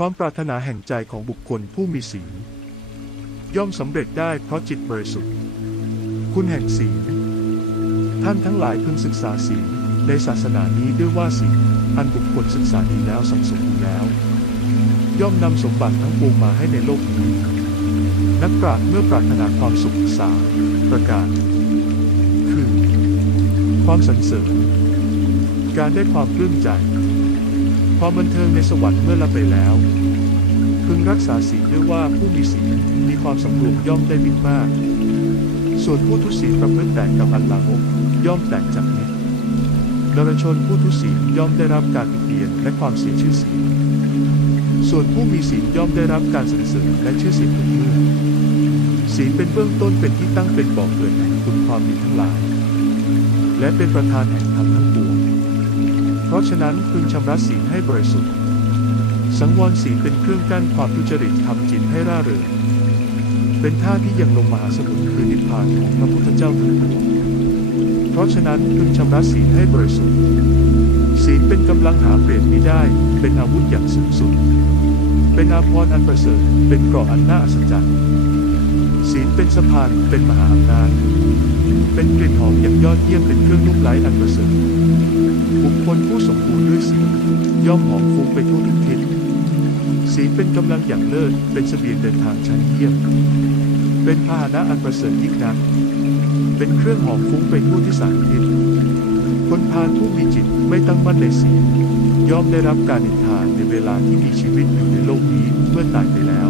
ความปรารถนาแห่งใจของบุคคลผู้มีศีลย่อมสำเร็จได้เพราะจิตบริสุทธิ์ คุณแห่งศีลท่านทั้งหลายพึงศึกษาศีลในศาสนานี้ด้วยว่าศีลอันบุคคลศึกษาดีแล้วสังสมดีแล้ว ย่อมนำสมบัติทั้งปวงมาให้ในโลกนี้ นักปราชญ์เมื่อปรารถนาความสุขสามประการคือ ความสรรเสริญ การได้ความปลื้มใจ ความบันเทิงในสวรรค์เมื่อละไปแล้ว พึงรักษาศีลด้วยว่าผู้มีศีลมีความสำรวมย่อมได้มิตรมาก ส่วนผู้ทุศีลประพฤติแต่กับอันลามกย่อมแตกจากมิตรนรชนผู้ทุศีลย่อมได้รับการติเตียนและความเสียชื่อเสียงส่วนผู้มีศีลย่อมได้รับการสรรเสริญและชื่อเสียงทุกเมื่อศีลเป็นเบื้องต้นเป็นที่ตั้งเป็นบ่อกเกิดแห่งคุณความดีทั้งหลาย และเป็นประธานแห่งธรรมทั้งปวง เพราะฉะนั้นพึงชำระศีลให้บริสุทธิ์ สังวรศีลเป็นเครื่องกั้นความทุจริตทำจิตให้ร่าเริงเป็นท่าที่ยังลงมหาสมุทรคือนิพพานของพระพุทธเจ้าทั้งปวงเพราะฉะนั้นพึงชำระศีลให้บริสุทธิ์ ศีลเป็นกำลังหาเปลี่ยนมิได้ เป็นอาวุธอย่างสูงสุด เป็นอาภรณ์อันประเสริฐ เป็นเกราะอันน่าอัศจรรย์ ศีลเป็นสะพาน เป็นมหาอำนาจ เป็นกลิ่นหอมอย่างยอดเยี่ยม เป็นเครื่องนุ่มไล้อันประเสริฐ ย่อมหอมฟุ้งไปทั่วทุกทิศศีลเป็นกำลังอย่างเลิศเป็นเสบียงเดินทางชั้นเยี่ยม เป็นพาหนะอันประเสริฐยิ่งนัก เป็นเครื่องหอมฟุ้งไปทั่วที่สารทิศคนพาลผู้มีจิตไม่ตั้งมั่นในศีลย่อมได้รับการนินทาในเวลาที่มีชีวิตอยู่ในโลกนี้เมื่อตายไปแล้ว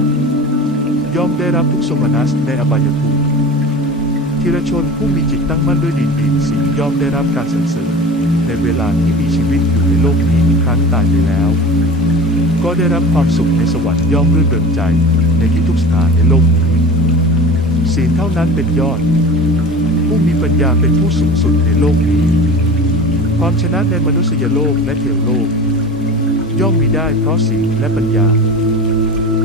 ย่อมได้รับทุกสมนัสในอบายภูมิ ทีรชนผู้มีจิตตั้งมั่นด้วยดีดีศีย่อมได้รับการสรรเสริญในเวลาที่มีชีวิตอยู่ในโลกนี้ครั้งตายไปแล้ว ก็ได้รับความสุขในสวรรค์ย่อมรื่นเริงใจในที่ทุกสถานในโลกนี้ศีลเท่านั้นเป็นยอด ผู้มีปัญญาเป็นผู้สูงสุดในโลกนี้ ความชนะในมนุษยโลกและเทวโลก ย่อมมีได้เพราะศีลและปัญญา